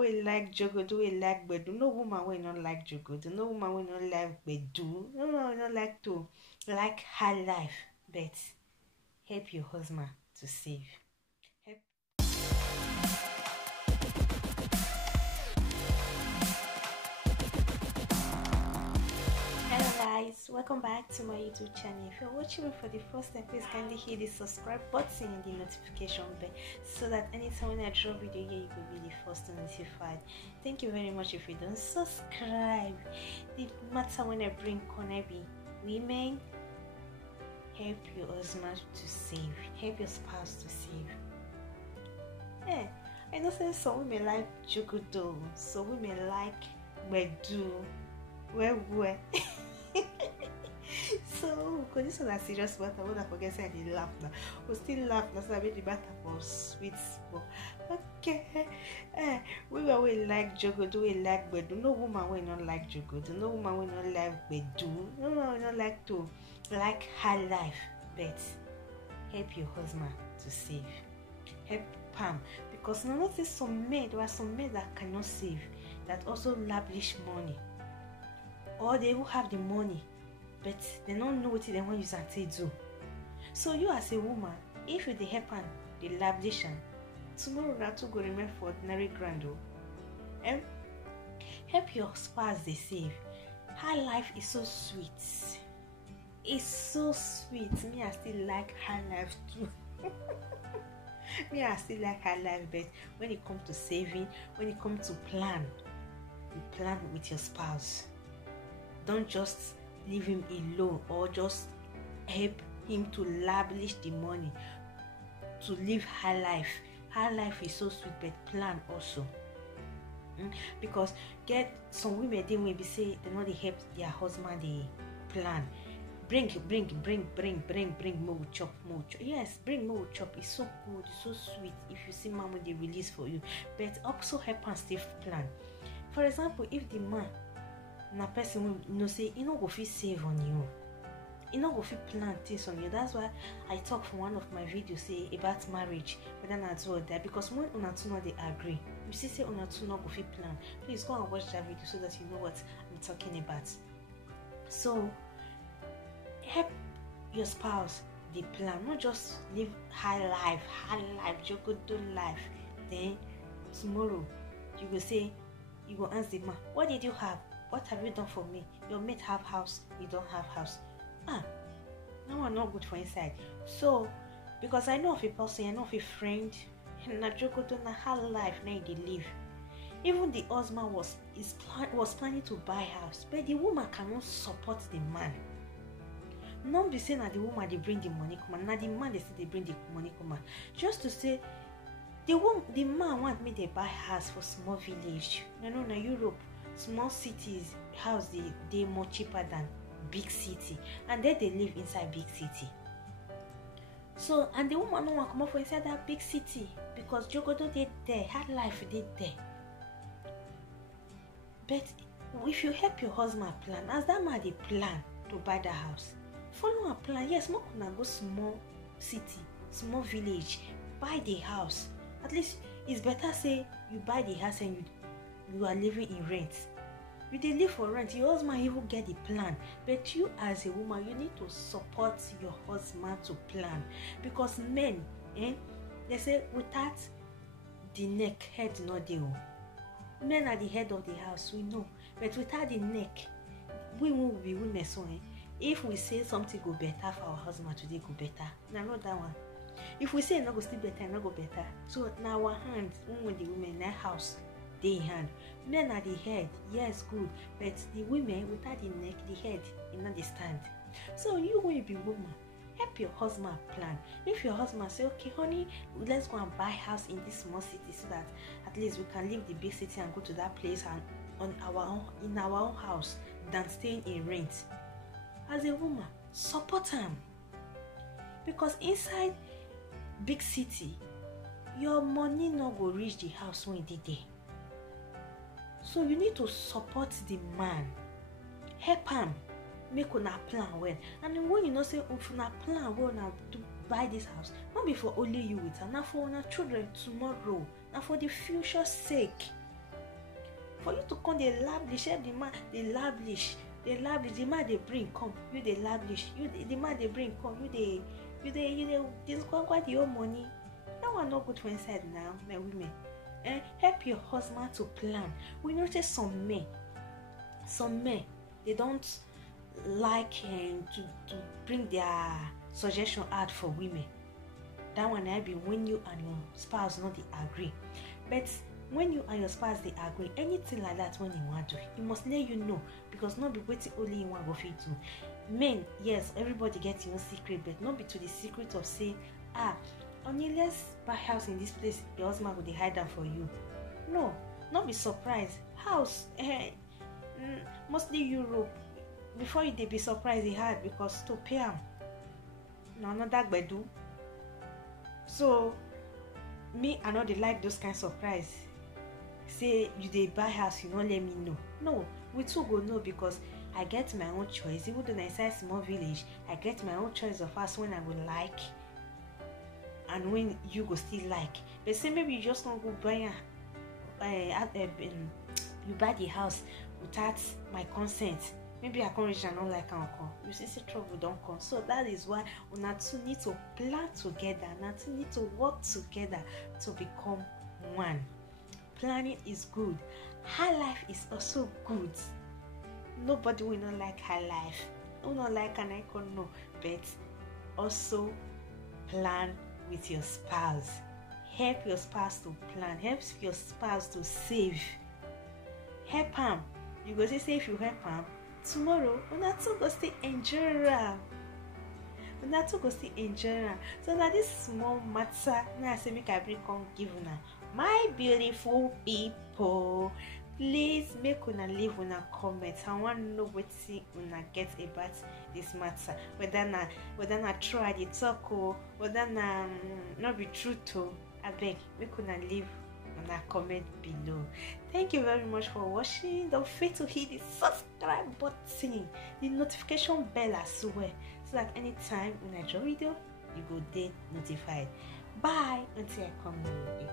We like jogodo, we like bedu. No woman will not like jogodo. No woman will not like bedu. No woman will not like to like her life. But help your husband to save. Help. Hello guys, welcome back to my YouTube channel. If you're watching me for the first time, please kindly hit the subscribe button and the notification bell so that anytime when I drop video here, you will be the first to notified. Thank you very much if you don't subscribe. The matter when I bring Konebi, women, help your husband to save, help your spouse to save. Yeah, I know some women like jogodo, some women like bedu, where. So, because this was a serious matter, I would have forget I did laugh now. We still laugh now, so I made the matter was sweet. Okay. We will like jogodo, we like bedu. No woman will not like jogodo. No woman will not like bedu. No woman will not like to like her life. But help your husband to save. Help Pam. Because now notice there are some men that cannot save, that also lavish money. Or they will have the money, but they don't know what they want use and do. So you as a woman, if you help and the lavish, tomorrow that to go remain for ordinary grand. Help your spouse they save. Her life is so sweet. It's so sweet. Me I still like her life too. Me I still like her life, but when it comes to saving, when it comes to plan, you plan with your spouse. Don't just leave him alone or just help him to lavish the money to live her life. Her life is so sweet, but plan also. Because get some women they will be say they know they help their husband they plan. Bring more chop. Yes, bring more chop. It's so good, it's so sweet. If you see mama they release for you, but also help and still plan. For example, if the man na person will say you know go fit save on you, you know go fit plan things on you. That's why I talk for one of my videos say about marriage, whether not two or that, because when una two not they agree, you see say una two not go fit plan. Please go and watch that video so that you know what I'm talking about. So help your spouse the plan, not just live her life, jogodo life. Then tomorrow you will say, you will ask the man, what did you have? What have you done for me? Your mate have house, you don't have house. No one not good for inside. So, because I know of a person, I know of a friend, and na jogodo na her life na they live. Even the husband was planning to buy house, but the woman cannot support the man. Not be saying that the woman they bring the money come, now the man they say they bring the money come. Just to say, the man want me to buy house for small village. No, Europe. Small cities house they more cheaper than big city, and then they live inside big city. So and the woman no want come up for inside that big city because jogodo they there, her life they there. But if you help your husband plan, as that man they plan to buy the house, follow a plan. Yes, not gonna go small city, small village, buy the house. At least it's better say you buy the house and you are living in rent. You dey live for rent, your husband even get the plan. But you as a woman, you need to support your husband to plan. Because men, they say without the neck, head not there. Men are the head of the house, we know. But without the neck, we won't be women so. If we say something go better for our husband today, go better. Now not that one. If we say not go still better, not go better. So now our hands, when the women in that house, they hand. Men are the head, yes, good, but the women without the neck, the head, you understand. So you will be woman, help your husband plan. If your husband say, okay, honey, let's go and buy house in this small city so that at least we can leave the big city and go to that place and in our own house than staying in rent. As a woman, support him, because inside big city, your money not go reach the house when they there. So you need to support the man, help him, make una plan well. And when you know say if una plan well now to buy this house, not be for only you with her, not for una children tomorrow, not for the future sake. For you to come, they lavish, the man, they lavish, the man they bring come, you they lavish, the man they bring come, you disqualify your money. That one not good for inside now, my women. Help your husband to plan. We notice some men, they don't like to bring their suggestion out for women. That one I be when you and your spouse not they agree. But when you and your spouse they agree, anything like that when you want to, he must let you know, because not be waiting only in one go fit to. Men, yes, everybody gets your own secret, but not be to the secret of saying, only let's buy house in this place, your husband will hide them for you. No, not be surprised. House, mostly Europe. Before they be surprised they had, because to pay them. No, not that bedu. So me, I know they like those kind of surprise. Say you they buy house, you don't let me know. No, we too go know, because I get my own choice. Even though inside small village, I get my own choice of house when I would like, and when you go still like. But say maybe you just don't go buy you buy the house without my consent. Maybe I can't reach and not like uncle. You see, trouble don't come. So that is why we need to plan together. We need to work together to become one. Planning is good. High life is also good. Nobody will not like high life. Will not like an icon, no. But also plan with your spouse. Help your spouse to plan. Help your spouse to save. Help him. You go say if you help him, tomorrow una two go stay enjoy am. So now this small matter, now I say make I bring come give una. My beautiful people, please make una leave una comment. I want to know what una get about this matter. Whether na true I dey talk, or whether na not be true to. I beg, make una leave una comment below. Thank you very much for watching. Don't forget to hit the subscribe button, the notification bell as well, so that anytime when I drop video, you go get notified. Bye until I come again.